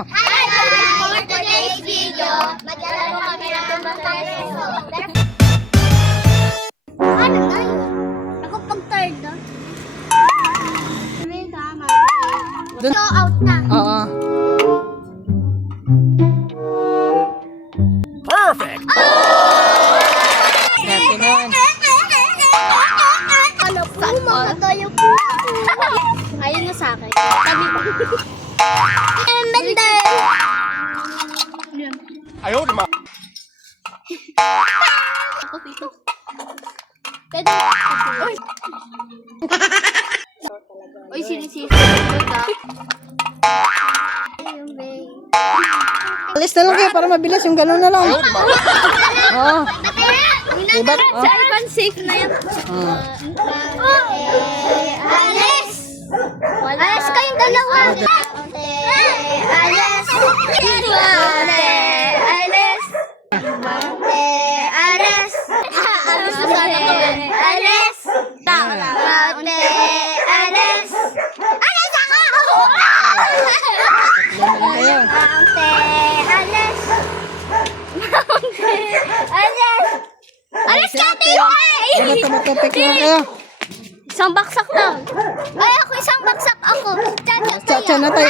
Hi guys! For today's video, maglalaro kami ng tumbang tayo. Ano na yun? Ako pag third na. May tama. Dun- So out na. Oo. Perfect! Happy naman. Ano po? Mga tayo po. Ayun na sa akin. Sabi ba? Bender! Ayaw naman. Ako dito. Pwede. Uy, sinisisi. Ayun, babe. Alis na lang kayo para mabilis yung gano'n na lang. Ayaw naman. Oo. Iba, sa Ivan safe na yan. Alis! Alis kayong dalawa. Alis! Alis! Alis! Alis na sana ko. Alis! Tama lang. Alis! Alis ako! Kayo. Alis! Alis! Alis ka, Tio! Ano tumatupik lang kayo? Isang baksak lang. Ay, ako isang baksak ako. Cha-cha Cha-cha na tayo.